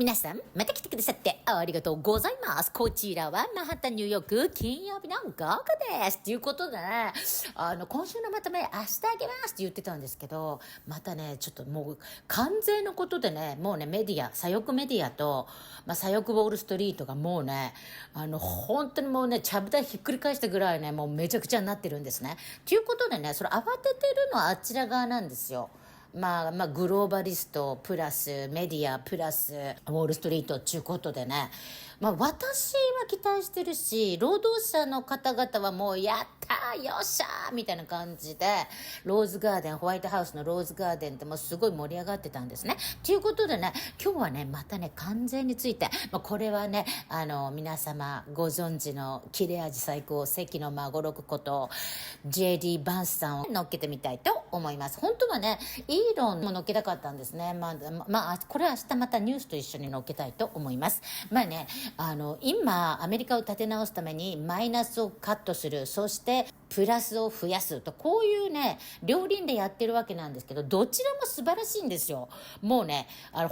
皆さん、また来てくださってありがとうございます。こちらはマンハッタンニューヨーク金曜日の午後です。ということでね、今週のまとめ明日あげますって言ってたんですけど、またね、ちょっともう関税のことでね、もうね、左翼メディアと、左翼ウォールストリートがもうね、本当にもうね、ちゃぶ台ひっくり返したぐらいね、もうめちゃくちゃになってるんですね。ということでね、それ慌ててるのはあちら側なんですよ。グローバリストプラスメディアプラスウォールストリートっていうことでね、私は期待してるし、労働者の方々はもうやったーよっしゃーみたいな感じで、ローズガーデン、ホワイトハウスのローズガーデンってもうすごい盛り上がってたんですね。ということでね、今日はね、またね、関税について、これはね、皆様ご存知の切れ味最高、関の孫六こと、JD バンスさんを乗っけてみたいと思います。本当はね、イーロンも乗っけたかったんですね。これは明日またニュースと一緒に乗っけたいと思います。今、アメリカを立て直すためにマイナスをカットする、そしてプラスを増やすと、こういうね、両輪でやってるわけなんですけど、どちらも素晴らしいんですよ。もうね、本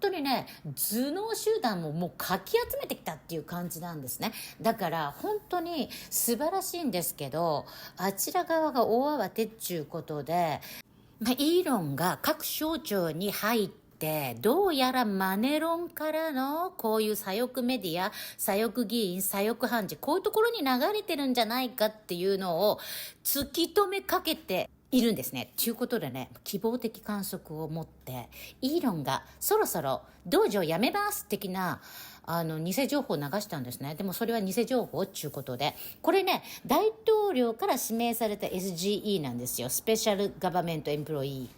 当にね、頭脳集団ももうかき集めてきたっていう感じなんですね。だから本当に素晴らしいんですけど、あちら側が大慌てっていうことで、イーロンが各省庁に入ってどうやらマネロンからのこういう左翼メディア、左翼議員、左翼判事、こういうところに流れてるんじゃないかっていうのを突き止めかけているんですね。ということでね、希望的観測を持って、イーロンがそろそろ道場やめます的な偽情報を流したんですね。でもそれは偽情報っていうことで、これね、大統領から指名された SGE なんですよ。スペシャルガバメントエンプロイー。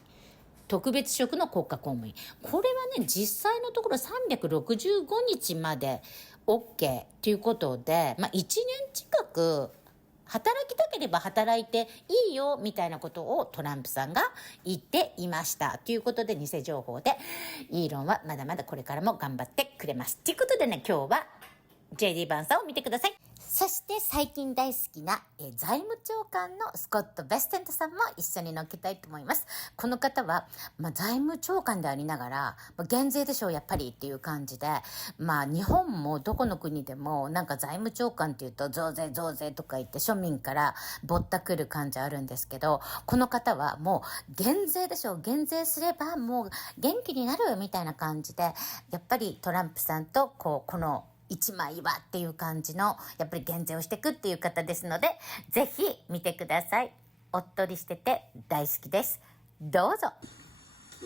特別職の国家公務員。これはね、実際のところ365日まで OK ということで、1年近く働きたければ働いていいよみたいなことをトランプさんが言っていました。ということで偽情報で、イーロンはまだまだこれからも頑張ってくれます。ということでね、今日は JD バンさんを見てください。そして最近大好きな財務長官のスコット・ベステントさんも一緒に乗っけたいと思います。この方は、財務長官でありながら、減税でしょうやっぱりっていう感じで、日本もどこの国でもなんか財務長官っていうと増税増税とか言って庶民からぼったくる感じあるんですけど、この方はもう減税でしょう、減税すればもう元気になるみたいな感じで、やっぱりトランプさんとこの一枚岩っていう感じのやっぱり減税をしていくっていう方ですので、ぜひ見てください。おっとりしてて大好きです。どうぞ。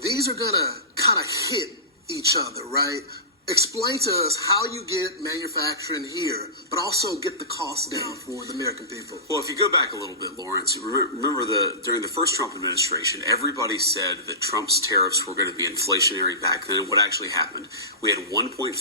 These are gonna kind of hit each other, right? Explain to us how you get manufacturing here, but also get the cost down for the American people. Well, if you go back a little bit, Lawrence, remember during the first Trump administration, everybody said that Trump's tariffs were going to be inflationary back then. What actually happened? We had 1.5%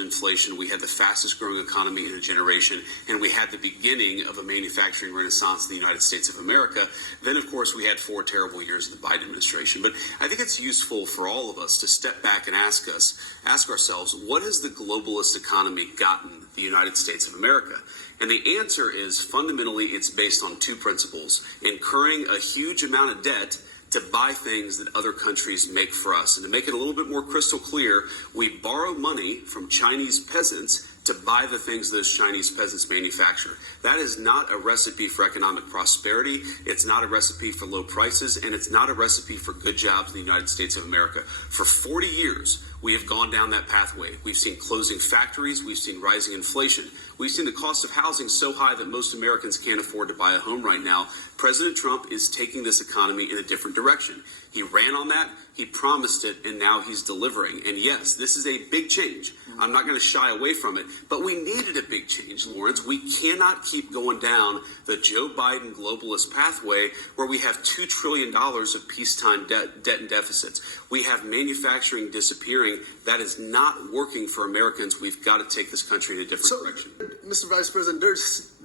inflation. We had the fastest growing economy in a generation, and we had the beginning of a manufacturing renaissance in the United States of America. Then, of course, we had 4 terrible years of the Biden administration. But I think it's useful for all of us to step back and ask ourselves, what has the globalist economy gotten the United States of America? And the answer is fundamentally it's based on 2 principles: incurring a huge amount of debt to buy things that other countries make for us. And to make it a little bit more crystal clear, we borrow money from Chinese peasants to buy the things those Chinese peasants manufacture. That is not a recipe for economic prosperity. It's not a recipe for low prices, and it's not a recipe for good jobs in the United States of America. For 40 years, we have gone down that pathway. We've seen closing factories. We've seen rising inflation. We've seen the cost of housing so high that most Americans can't afford to buy a home right now. President Trump is taking this economy in a different direction. He ran on that, he promised it, and now he's delivering. And yes, this is a big change. I'm not going to shy away from it, but we needed a big change, Lawrence. We cannot keep going down the Joe Biden globalist pathway where we have $2 trillion of peacetime debt and deficits. We have manufacturing disappearing. That is not working for Americans. We've got to take this country in a different direction. Mr. Vice President, there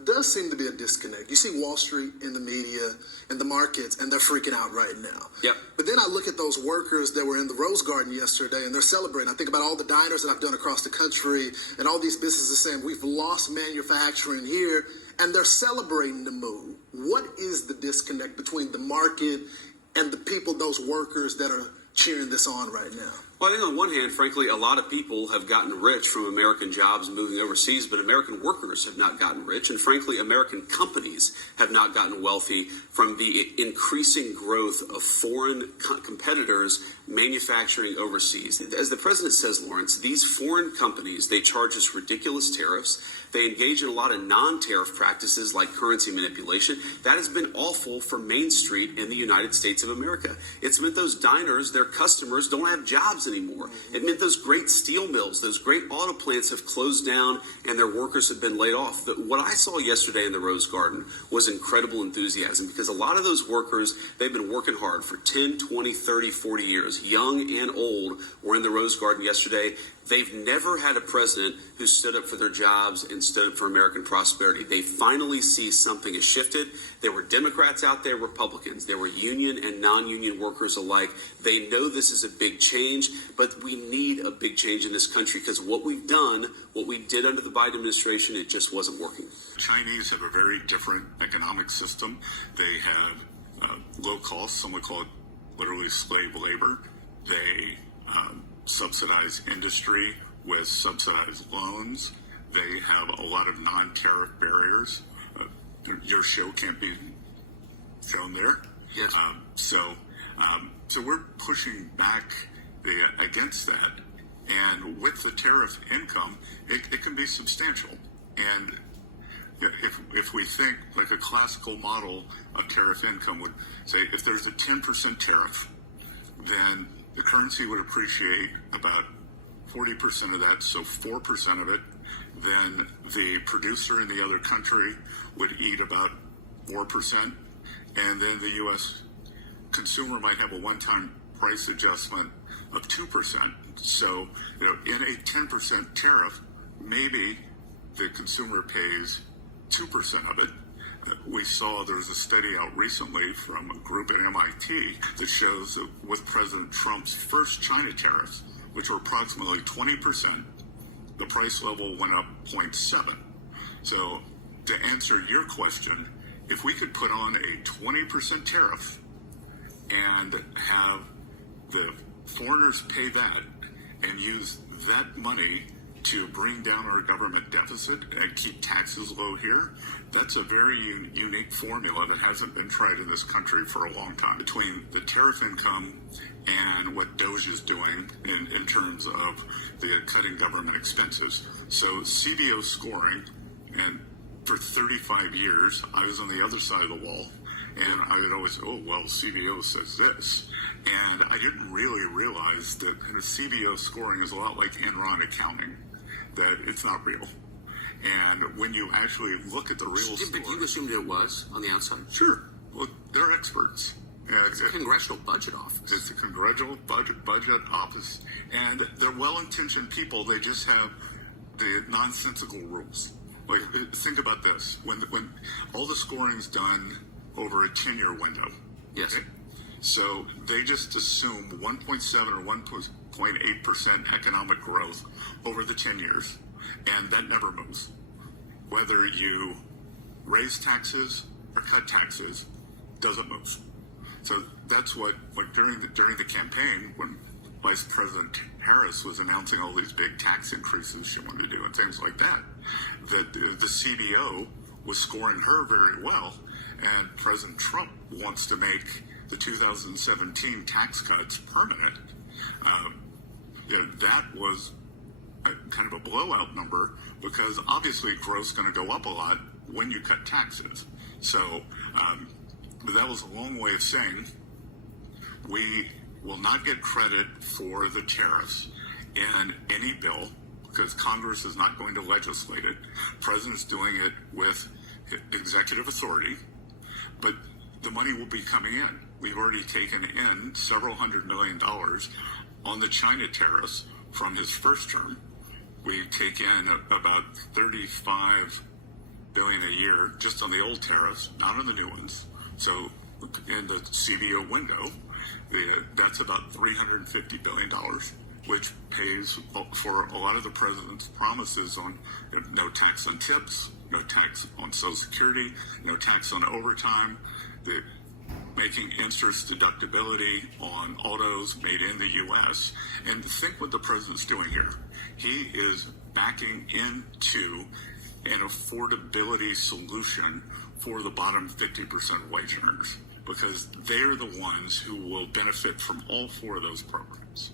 does seem to be a disconnect. You see Wall Street in the media and the markets, and they're freaking out right now. Yep. But then I look at those workers that were in the Rose Garden yesterday, and they're celebrating. I think about all the diners that I've done across the country, and all these businesses saying we've lost manufacturing here, and they're celebrating the move. What is the disconnect between the market and the people, those workers that are cheering this on right now? Well, I think on one hand, frankly, a lot of people have gotten rich from American jobs moving overseas, but American workers have not gotten rich. And frankly, American companies have not gotten wealthy from the increasing growth of foreign competitors manufacturing overseas. As the president says, Lawrence, these foreign companies, they charge us ridiculous tariffs. They engage in a lot of non-tariff practices like currency manipulation. That has been awful for Main Street in the United States of America. It's meant those diners, their customers, don't have jobs anymore. It meant those great steel mills, those great auto plants have closed down and their workers have been laid off. What I saw yesterday in the Rose Garden was incredible enthusiasm because a lot of those workers, they've been working hard for 10, 20, 30, 40 years. Young and old were in the Rose Garden yesterday. They've never had a president who stood up for their jobs and stood up for American prosperity. They finally see something has shifted. There were Democrats out there, Republicans. There were union and non-union workers alike. They know this is a big change, but we need a big change in this country because what we've done, what we did under the Biden administration, it just wasn't working. Chinese have a very different economic system. They have low cost, some would call it literally slave labor. They subsidize industry with subsidized loans. They have a lot of non-tariff barriers. Your show can't be shown there. Yes. So we're pushing back against that. And with the tariff income, it can be substantial. And if we think like a classical model of tariff income would say, if there's a 10% tariff, then the currency would appreciate about 40% of that, so 4% of it. Then the producer in the other country would eat about 4%. And then the U.S. consumer might have a one-time price adjustment of 2%. So, in a 10% tariff, maybe the consumer pays 2% of it. We saw there's a study out recently from a group at MIT that shows that with President Trump's first China tariffs, which were approximately 20%, the price level went up 0.7. So to answer your question, if we could put on a 20% tariff and have the foreigners pay that and use that money to bring down our government deficit and keep taxes low here, that's a very unique formula that hasn't been tried in this country for a long time. Between the tariff income and what Doge is doing in terms of the cutting government expenses. So CBO scoring, and for 35 years, I was on the other side of the wall. And I would always, CBO says this. And I didn't really realize that CBO scoring is a lot like Enron accounting, that it's not real. And when you actually look at the real But you assumed it was on the outside? Sure. Well, they're experts. It's a congressional budget office. It's a congressional budget office. And they're well-intentioned people. They just have the nonsensical rules. Like, think about this. When all the scoring's done over a 10-year window. Yes. Okay? So they just assume 1.7 or 1.8% economic growth over the 10 years. And that never moves. Whether you raise taxes or cut taxes, doesn't move. So that's what during the campaign, when Vice President Harris was announcing all these big tax increases she wanted to do and things like that, that the CBO was scoring her very well. And President Trump wants to make the 2017 tax cuts permanent. That was kind of a blowout number because obviously growth's going to go up a lot when you cut taxes. So that was a long way of saying we will not get credit for the tariffs in any bill because Congress is not going to legislate it. The president's doing it with executive authority, but the money will be coming in. We've already taken in several $100 million on the China tariffs from his first term. We take in about $35 billion a year just on the old tariffs, not on the new ones. So in the CBO window, that's about $350 billion, which pays for a lot of the president's promises on no tax on tips, no tax on Social Security, no tax on overtime. making interest deductibility on autos made in the U.S. And think what the president's doing here. He is backing into an affordability solution for the bottom 50% wage earners, because they're the ones who will benefit from all four of those programs.